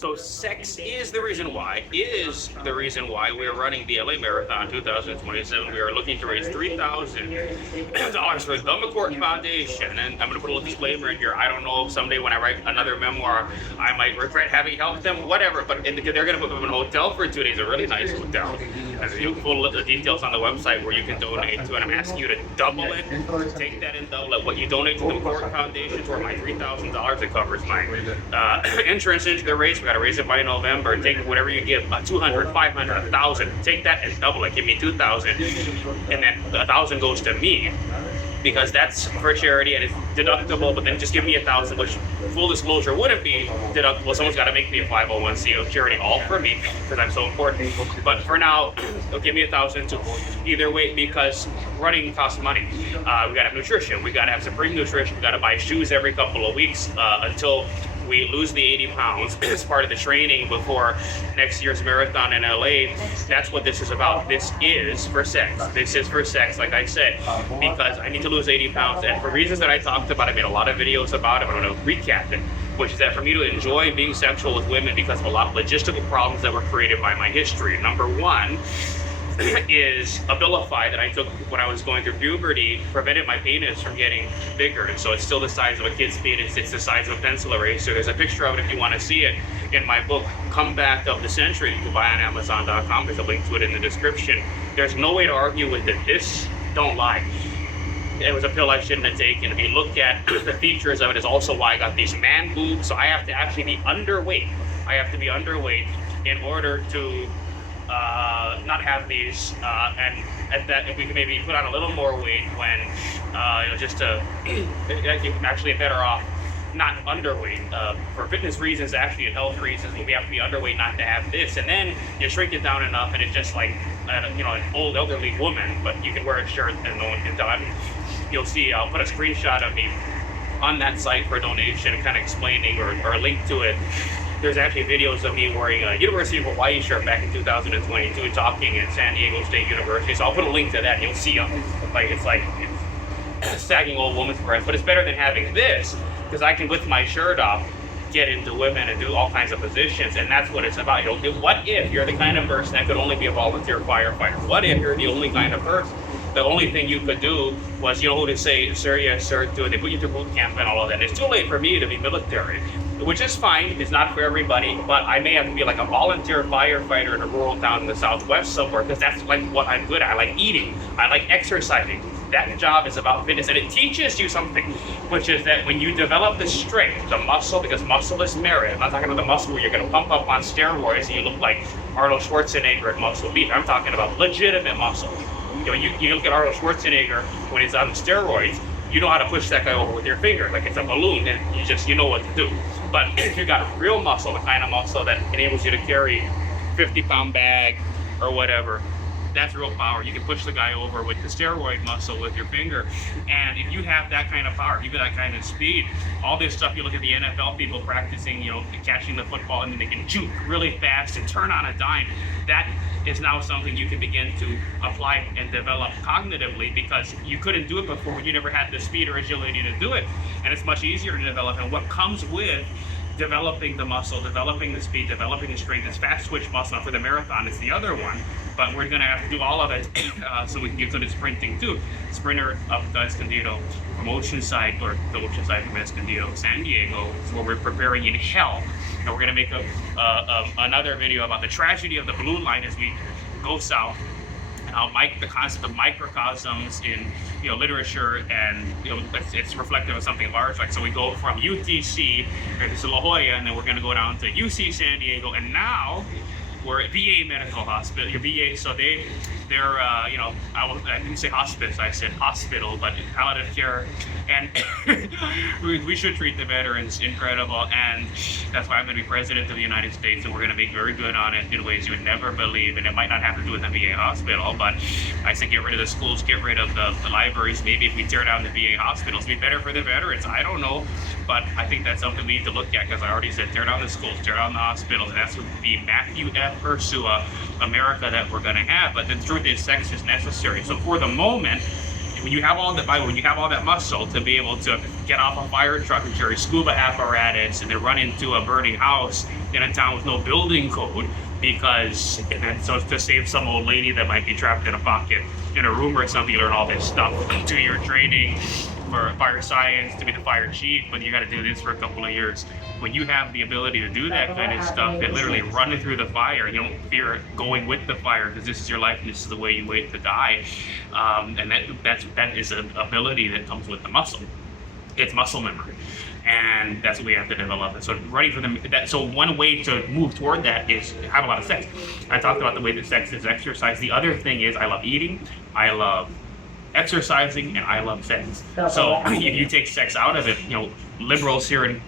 So sex is the reason why, we're running the LA Marathon 2027. We are looking to raise $3,000 for the McCourt Foundation. And I'm going to put a little disclaimer in here. I don't know if someday when I write another memoir, I might regret having helped them, whatever. But they're going to put them in a hotel for 2 days, a really nice hotel. There's a full the details on the website where you can donate to, and I'm asking you to double it. Take that and double it. What you donate to the McCourt Foundation toward my $3,000, it covers my entrance into the race. We got to raise it by November. Take whatever you give, 200, 500, 1,000. Take that and double it. Give me 2,000, and then 1,000 goes to me, because that's for charity and it's deductible. But then just give me 1,000, which full disclosure wouldn't be deductible. Someone's got to make me a 501c charity, all for me, because I'm so important. But for now, they'll give me 1,000 to either way, because running costs money. We gotta have nutrition. We gotta have supreme nutrition. We gotta buy shoes every couple of weeks until we lose the 80 pounds as part of the training before next year's marathon in LA. That's what this is about. This is for sex. This is for sex, like I said, because I need to lose 80 pounds. And for reasons that I talked about, I made a lot of videos about it. I'm going to recap it, which is that for me to enjoy being sexual with women, because of a lot of logistical problems that were created by my history. Number one is Abilify that I took when I was going through puberty prevented my penis from getting bigger, and so it's still the size of a kid's penis. It's the size of a pencil eraser. There's a picture of it if you want to see it in my book, Comeback of the Century. You can buy on Amazon.com. There's a link to it in the description. There's no way to argue with it. This, don't lie, it was a pill I shouldn't have taken. If you look at the features of it, is also why I got these man boobs. So I have to actually be underweight. I have to be underweight in order to not have these, and at that, if we can maybe put on a little more weight when, just to, you're actually better off not underweight. For fitness reasons, actually, and health reasons, we have to be underweight not to have this. And then you shrink it down enough, and it's just like, an old elderly woman, but you can wear a shirt and no one can tell. You'll see, I'll put a screenshot of me on that site for a donation, kind of explaining or a link to it. There's actually videos of me wearing a University of Hawaii shirt back in 2022, talking at San Diego State University. So I'll put a link to that, and you'll see it's sagging old woman's breath. But it's better than having this, because I can, with my shirt off, get into women and do all kinds of positions, and that's what it's about. What if you're the kind of person that could only be a volunteer firefighter? What if you're the only kind of person? The only thing you could do was, who to say, sir, yes, sir, do it. They put you through boot camp and all of that. And it's too late for me to be military, which is fine. It's not for everybody, but I may have to be like a volunteer firefighter in a rural town in the Southwest somewhere, because that's like what I'm good at. I like eating. I like exercising. That job is about fitness, and it teaches you something, which is that when you develop the strength, the muscle, because muscle is merit. I'm not talking about the muscle where you're going to pump up on steroids and you look like Arnold Schwarzenegger at Muscle Beach. I'm talking about legitimate muscle. You look at Arnold Schwarzenegger when he's on steroids, you know how to push that guy over with your finger, like it's a balloon, and you know what to do. But if you got real muscle, the kind of muscle that enables you to carry 50-pound bag or whatever, that's real power. You can push the guy over with the steroid muscle with your finger. And if you have that kind of power, you have that kind of speed, all this stuff, you look at the NFL people practicing, catching the football, and then they can juke really fast and turn on a dime. That is now something you can begin to apply and develop cognitively, because you couldn't do it before when you never had the speed or agility to do it. And it's much easier to develop. And what comes with developing the muscle, developing the speed, developing the strength, is fast twitch muscle. For the marathon, it's the other one, but we're going to have to do all of it so we can get good at sprinting too. Sprinter of Escondido, from Oceanside, or the Oceanside from Escondido, San Diego, is where we're preparing in hell. And we're going to make another video about the tragedy of the balloon line as we go south, and how the concept of microcosms in literature, and it's reflective of something large. Like, so we go from UTC to La Jolla, and then we're going to go down to UC San Diego, and now we're at VA Medical Hospital. Your VA, so they're I didn't say hospice, I said hospital, but palliative care, and we should treat the veterans incredible, and that's why I'm going to be president of the United States, and we're going to make very good on it in ways you would never believe. And it might not have to do with the VA hospital, but I say get rid of the schools, get rid of the libraries. Maybe if we tear down the VA hospitals, it'd be better for the veterans. I don't know, but I think that's something we need to look at, because I already said tear down the schools, tear down the hospitals, and that's the Matthew F. Ursula America that we're going to have. But the truth is, sex is necessary. So for the moment, when you have all that muscle to be able to get off a fire truck and carry scuba apparatus and then run into a burning house in a town with no building code, and then so to save some old lady that might be trapped in a pocket in a room or something, you learn all this stuff, 2-year training for fire science to be the fire chief, but you got to do this for a couple of years. When you have the ability to do that kind of stuff, that literally running through the fire, you don't fear going with the fire because this is your life and this is the way you wait to die. And that is an ability that comes with the muscle. It's muscle memory. And that's what we have to develop. And so ready for them. So one way to move toward that is have a lot of sex. I talked about the way that sex is exercise. The other thing is I love eating, I love exercising, and I love sex. So if you take sex out of it, liberals here in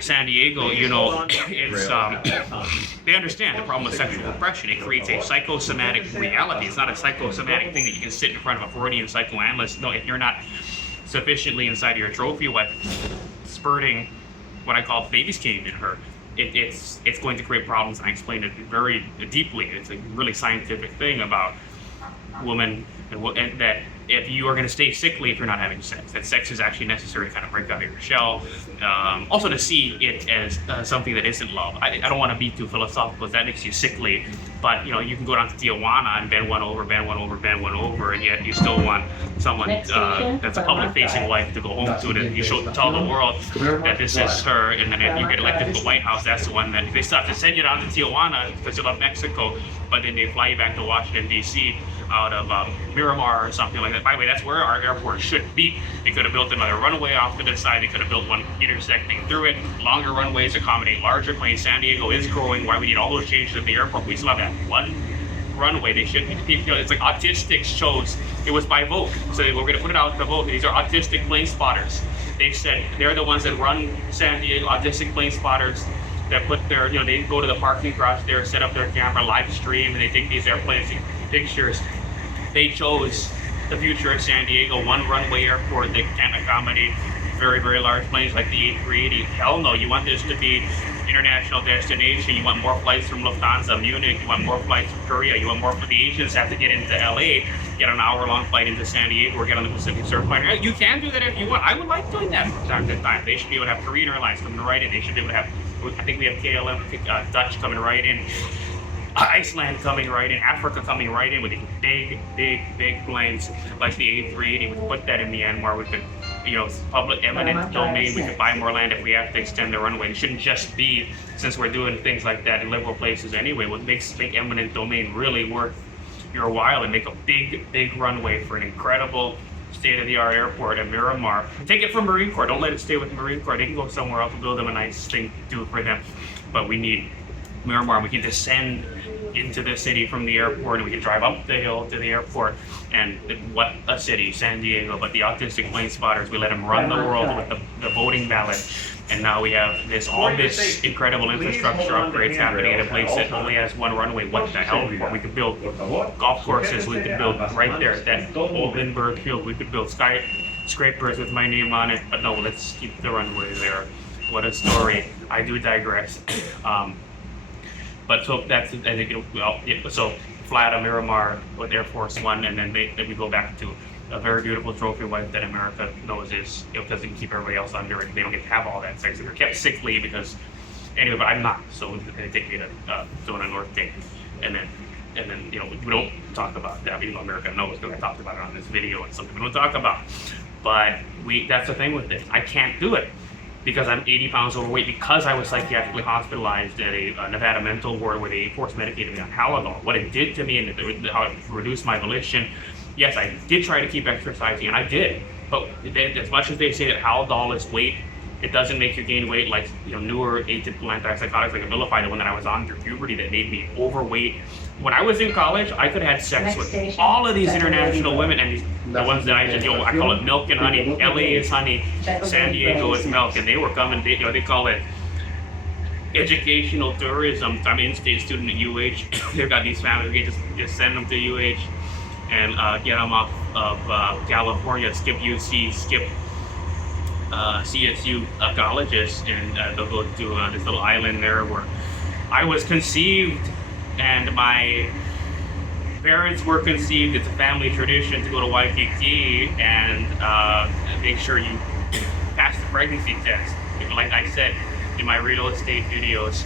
San Diego, it's they understand the problem with sexual repression. It creates a psychosomatic reality. It's not a psychosomatic thing that you can sit in front of a Freudian psychoanalyst. No, if you're not sufficiently inside your trophy wife spurting what I call baby's cave in her, it's going to create problems. I explained it very deeply. It's a really scientific thing about women and that if you are going to stay sickly if you're not having sex, that sex is actually necessary to kind of break out of your shell. Also to see it as something that isn't love. I don't want to be too philosophical because that makes you sickly, but you can go down to Tijuana and bend one over, and yet you still want someone that's a public-facing wife to go home to, and you tell the world that this is her, and then if you get elected to the White House, that's the one that they still have to send you down to Tijuana because you love Mexico, but then they fly you back to Washington, D.C. out of Miramar or something like that. By the way, that's where our airport should be. They could have built another runway off to the side. They could have built one intersecting through it. Longer runways accommodate larger planes. San Diego is growing. Why we need all those changes at the airport? We still have that one runway. They should be, it's like autistic shows. It was by vote. So we're going to put it out to vote. These are autistic plane spotters. They said they're the ones that run San Diego, autistic plane spotters that put their, they go to the parking garage there, set up their camera, live stream, and they take these airplanes pictures. They chose the future of San Diego, one runway airport that can accommodate very, very large planes like the A380. Hell no, you want this to be international destination. You want more flights from Lufthansa, Munich. You want more flights from Korea. You want more for the Asians have to get into LA, get an hour-long flight into San Diego, or get on the Pacific Surfliner. You can do that if you want. I would like doing that from time to time. They should be able to have Korean Airlines coming right in. They should be able to have, I think we have KLM, Dutch coming right in. Iceland coming right in, Africa coming right in with these big planes like the A380. We could put that in Myanmar. We could, public eminent domain. We could buy more land if we have to extend the runway. It shouldn't just be, since we're doing things like that in liberal places anyway, what makes eminent domain really worth your while and make a big runway for an incredible state-of-the-art airport at Miramar. Take it from Marine Corps. Don't let it stay with the Marine Corps. They can go somewhere else and build them a nice thing to do for them. But we need Miramar. We can descend into the city from the airport, and we can drive up the hill to the airport. And what a city, San Diego. But the autistic plane spotters, we let them run the world with the voting ballot. And now we have all this incredible infrastructure upgrades happening in a place that only has one runway. What the hell? We could build golf courses. We could build right there at that old Lindbergh Field. We could build skyscrapers with my name on it. But no, let's keep the runway there. What a story. I do digress. But so that's, I think, so fly out of Miramar with Air Force One, and then we go back to a very beautiful trophy wife that America knows is, because they can keep everybody else under it. They don't get to have all that sex. They're kept sickly because, anyway, but I'm not. So they take me to Zona Norte, and then we don't talk about that, even though America knows, because I talked about it on this video and something we don't talk about. But that's the thing with this. I can't do it because I'm 80 pounds overweight, because I was psychiatrically hospitalized at a Nevada mental ward where they force medicated me on Haldol. What it did to me and how it reduced my volition. Yes, I did try to keep exercising, and I did. But as much as they say that Haldol is weight, it doesn't make you gain weight like newer atypical antipsychotics like Abilify, the one that I was on through puberty, that made me overweight. When I was in college, I could have had sex with all of these international women, and the ones that I just, I call it milk and honey. LA is honey, San Diego is milk, and they were coming, they call it educational tourism. I'm an in-state student at UH. They've got these families, we just send them to UH and get them off of California, skip UC, skip CSU colleges, and they'll go to this little island there where I was conceived, and my parents were conceived. It's a family tradition to go to Waikiki and make sure you pass the pregnancy test. Like I said in my real estate videos,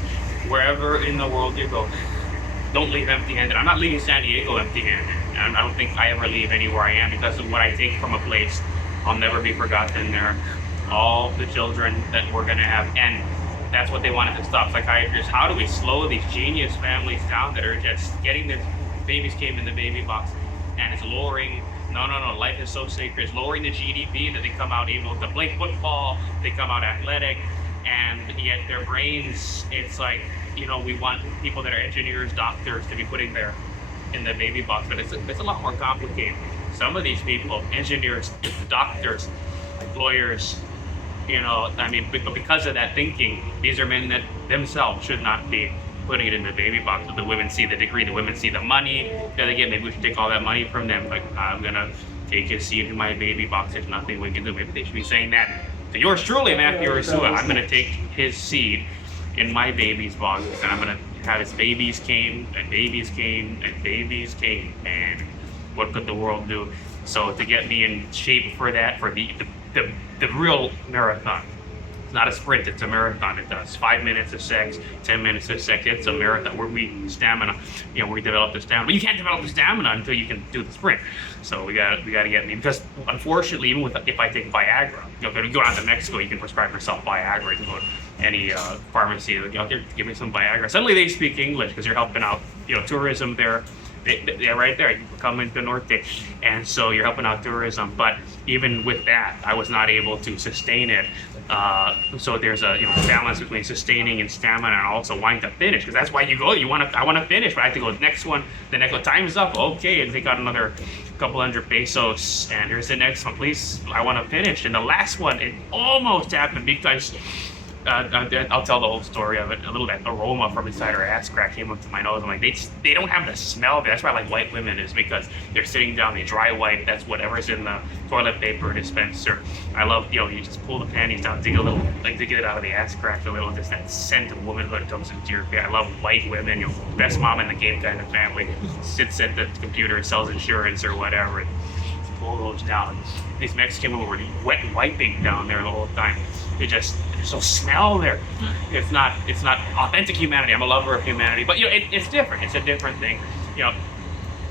wherever in the world you go, don't leave empty-handed. I'm not leaving San Diego empty-handed. And I don't think I ever leave anywhere I am, because of what I take from a place, I'll never be forgotten there. All the children that we're gonna have, and that's what they wanted to stop. Psychiatrists, how do we slow these genius families down that are just getting their babies came in the baby box, and it's lowering. No, life is so sacred. It's lowering the GDP that they come out able to play football, they come out athletic, and yet their brains, it's like, we want people that are engineers, doctors to be putting their in the baby box, but it's a lot more complicated. Some of these people, engineers, doctors, lawyers, but because of that thinking, these are men that themselves should not be putting it in the baby box. But the women see the degree, the women see the money that they get. Maybe we should take all that money from them. Like, I'm gonna take his seed in my baby box. There's nothing we can do. Maybe they should be saying that to yours truly, Matthew Ursula. I'm gonna take his seed in my baby's box, and I'm gonna have his babies came, and babies came, and babies came, and what could the world do? So to get me in shape for that, for the real marathon. It's not a sprint, it's a marathon. It does 5 minutes of sex, 10 minutes of sex. It's a marathon where we develop the stamina. But you can't develop the stamina until you can do the sprint. So we got to get me, because unfortunately, even if I take Viagra, if you go down to Mexico, you can prescribe yourself Viagra. You can go to any pharmacy, here, give me some Viagra. Suddenly they speak English because you're helping out, tourism there. They're right there. You come into Norte, and so you're helping out tourism. But even with that, I was not able to sustain it. So there's a balance between sustaining and stamina, and also wanting to finish, because that's why you go. I want to finish, but I have to go next one. The next one, time's up. Okay, and they got another couple hundred pesos, and here's the next one. Please, I want to finish. And the last one, it almost happened because. I'll tell the whole story of it. A little bit aroma from inside her ass crack came up to my nose. I'm like, they don't have the smell of it. That's why I like white women, is because they're sitting down, they dry wipe. That's whatever's in the toilet paper dispenser. I love, you just pull the panties down, dig it out of the ass crack a little. Just that scent of womanhood comes into your face. I love white women, best mom in the game kind of family. Sits at the computer and sells insurance or whatever. And pull those down. These Mexican women were wet wiping down there the whole time. There's no smell there. It's not authentic humanity. I'm a lover of humanity, but it's different. It's a different thing.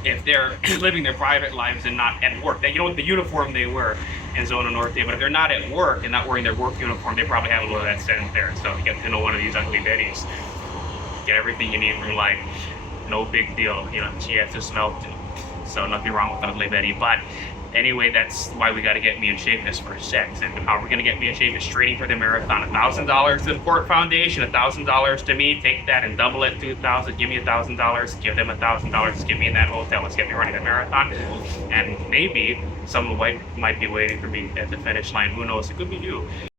If they're living their private lives and not at work, with the uniform they wear in Zona Norte, but if they're not at work and not wearing their work uniform, they probably have a little of that scent there. So you get to know one of these ugly betties, get everything you need from life. No big deal. She has to smell too. So nothing wrong with ugly Betty, but anyway, that's why we got to get me in shape, is for sex. And how we're going to get me in shape is training for the marathon. $1,000 to the Port Foundation, $1,000 to me. Take that and double it, $2,000. Give me $1,000. Give them $1,000. Get me in that hotel. Let's get me running the marathon. And maybe some white might be waiting for me at the finish line. Who knows? It could be you.